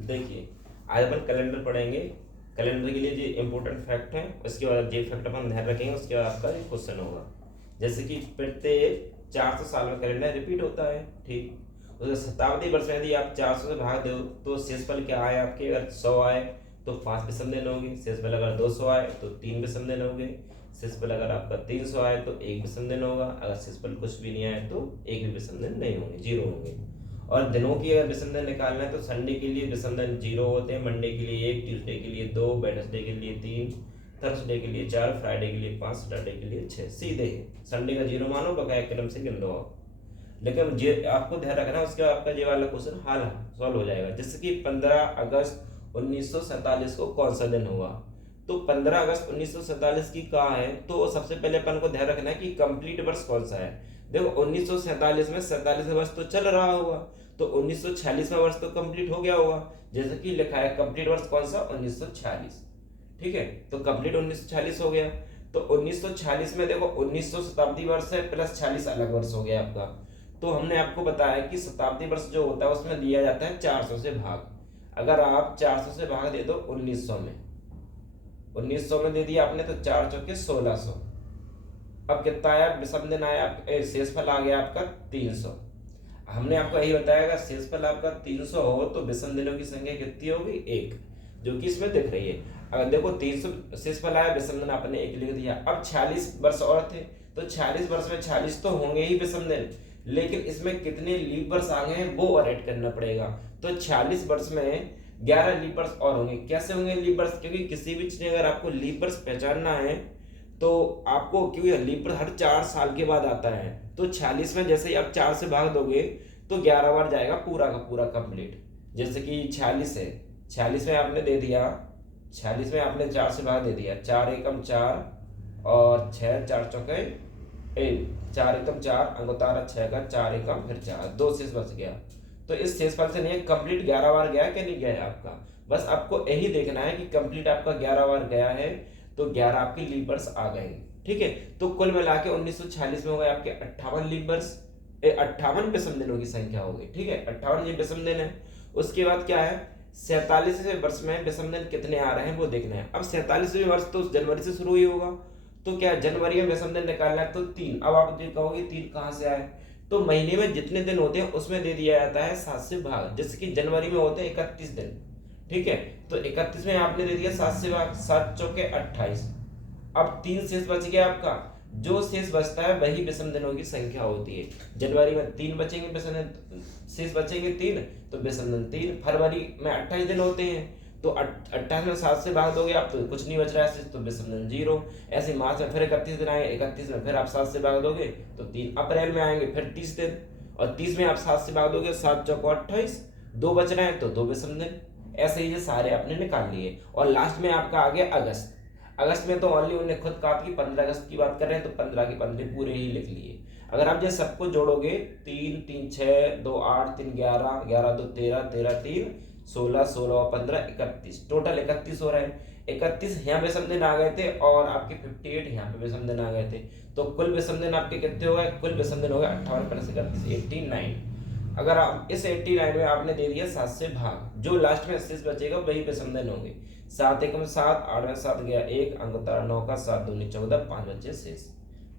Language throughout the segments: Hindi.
देखिए, आज अपन कैलेंडर पढ़ेंगे। कैलेंडर के लिए जो इम्पोर्टेंट फैक्ट है उसके बाद जो फैक्ट अपन ध्यान रखेंगे उसके बाद आपका ये क्वेश्चन होगा। जैसे कि प्रत्येक 400 साल में कैलेंडर रिपीट होता है, ठीक। उसे शताब्दी वर्ष में यदि आप 400 से भाग दो तो शेषफल क्या आए आपके, अगर 100 आए तो 5 विषम दिन होंगे। शेषफल अगर 200 आए तो 3 विषम दिन होंगे। शेषफल अगर आपका 300 आए तो 1 विषम दिन होगा। अगर शेषफल कुछ भी नहीं आए तो एक भी विषम दिन नहीं होंगे, जीरो होंगे। और दिनों की अगर विषम दिन निकालना है तो संडे के लिए विषम दिन 0 होते हैं, मंडे के लिए 1, ट्यूसडे के लिए 2, वेडनेसडे के लिए 3, थर्सडे के लिए 4, फ्राइडे के लिए 5, सैटरडे के लिए 6। सीधे संडे का 0 मानो, बकाया क्रम से गिन दो आप। लेकिन ये आपको ध्यान रखना, उसके बाद आपका ये वाला क्वेश्चन हाल सॉल्व हो जाएगा। जैसे कि 15 अगस्त 1947 को कौन सा दिन हुआ, तो 15 अगस्त 1947 की कहा है तो सबसे पहले अपन को ध्यान रखना है कि कंप्लीट वर्ष कौन सा है। देखो 1947 में 47 वर्ष तो चल रहा होगा, तो 1946 में वर्ष तो कंप्लीट हो गया होगा। जैसे कि लिखा है कंप्लीट वर्ष कौन सा, 1946, ठीक है। तो कंप्लीट 1946 हो गया। तो 1946 में देखो 1900 शताब्दी वर्ष है प्लस 46 अलग वर्ष हो गया आपका। तो हमने आपको बताया कि शताब्दी वर्ष जो होता है उसमें दिया जाता है 400 से भाग। अगर आप 400 से भाग दे दो 1900 में, 1900 में दे दिया आपने तो 4 चौके 1600। अब कितना आया विषम दिन आया, शेषफल आ गया आपका 300। हमने आपको यही बताया अगर शेषफल आपका 300 हो तो विषम दिनों की संख्या कितनी होगी, 1, जो कि इसमें दिख रही है। अगर देखो 300 शेषफल आया, विषम दिन आपने 1 लिख दिया। अब 46 वर्ष और थे तो 46 वर्ष में 46 तो होंगे ही विषम दिन, लेकिन इसमें कितने लीप वर्ष आ गए हैं वो और ऐड करना पड़ेगा। तो 46 वर्ष में 11 लीप वर्ष और होंगे। कैसे होंगे लीप वर्ष, क्योंकि किसी भी चीज में अगर आपको लीप वर्ष पहचानना है तो आपको, क्योंकि लीप वर्ष हर 4 साल के बाद आता है, तो 46 में जैसे ही आप 4 से भाग दोगे तो 11 बार जाएगा पूरा का पूरा कंप्लीट। जैसे कि 46 है, 46 में आपने दे दिया, 46 में आपने 4 से भाग दे दिया, 4 एकम 4 और 6, 4 चौके 4 एकम 4, अंक उतारा 6 का, 4 एकम फिर 4, 2 शेष बच गया। तो इस शेषफल से नहीं कंप्लीट 11 बार गया कि नहीं गया है आपका, बस आपको यही देखना है कि कंप्लीट आपका 11 बार गया है तो 11 आपके लीप वर्ष आ गए, ठीक है। तो कुल मिला के 1946 में हो गए आपके 58 लीप वर्ष, 58 विषम दिनों की संख्या हो गई, ठीक है। 58 ये विषम दिन है। उसके बाद क्या है, 47वें वर्ष में विषम दिन कितने आ रहे हैं वो देखना है। अब 47वें वर्ष तो जनवरी से शुरू ही होगा, तो क्या जनवरी में विषम दिन निकालना है तो 3। अब आप जो कहोगे 3 कहाँ से आए, तो महीने में जितने दिन होते हैं उसमें दे दिया जाता है 7 से भाग। जैसे कि जनवरी में होते हैं 31 दिन, ठीक है। तो 31 में आपने दे दिया 7 से भाग, 7 चौके 28। अब 3 शेष बच गया आपका, जो शेष बचता है वही विषम दिनों की संख्या होती है। जनवरी में 3 बचेंगे विषम दिन, शेष बचेंगे 3 तो विषम दिन 3। फरवरी में 28 दिन होते हैं तो 28 में 7 से भाग दोगे आप तो कुछ नहीं बच रहा है शेष, तो विषम दिन 0। ऐसे मार्च में फिर 31 दिन आएंगे, 31 में फिर आप 7 से भाग दोगे तो 3। अप्रैल में आएंगे फिर 30 दिन और 30 में आप 7 से भाग दोगे, 7 चौको 28, 2 बच रहे हैं तो 2 विषम दिन। ऐसे ही ये सारे आपने निकाल लिए। और लास्ट में आपका आ गया अगस्त। अगस्त में तो ओनली उन्हें खुद कहा कि 15 अगस्त की बात कर रहे हैं तो 15 के 15 पूरे ही लिख लिए। अगर आप ये सबको जोड़ोगे 3 3 6 2 8 3 11 11 2 13 13 3 16 16 और 15 31, टोटल 31 हो रहे हैं। 31 यहाँ विषम दिन आ गए थे और आपके 58 यहाँ पे विषम दिन आ गए थे, तो कुल विषम दिन आपके कितने हो गए, कुल विषम दिन हो गए 58 प्लस 31 89। अगर आप इस 89 में आपने दे दिया 7 से भाग, जो लास्ट में शेष बचेगा वही विषम दिन होंगे। 7 एकम 7, 8 में 7 गया 1, अंक उतारा 9 का, 7 दूनी 14, 5 बचे शेष,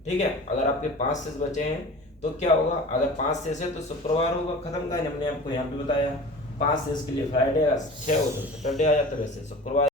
ठीक है। अगर आपके 5 शेष बचे हैं तो क्या होगा, अगर 5 शेष है तो शुक्रवार होगा, खत्म का हमने आपको यहाँ पे बताया। 5 शेष के लिए फ्राइडे, 6 हो तो सैटरडे आ जाता है, वैसे शुक्रवार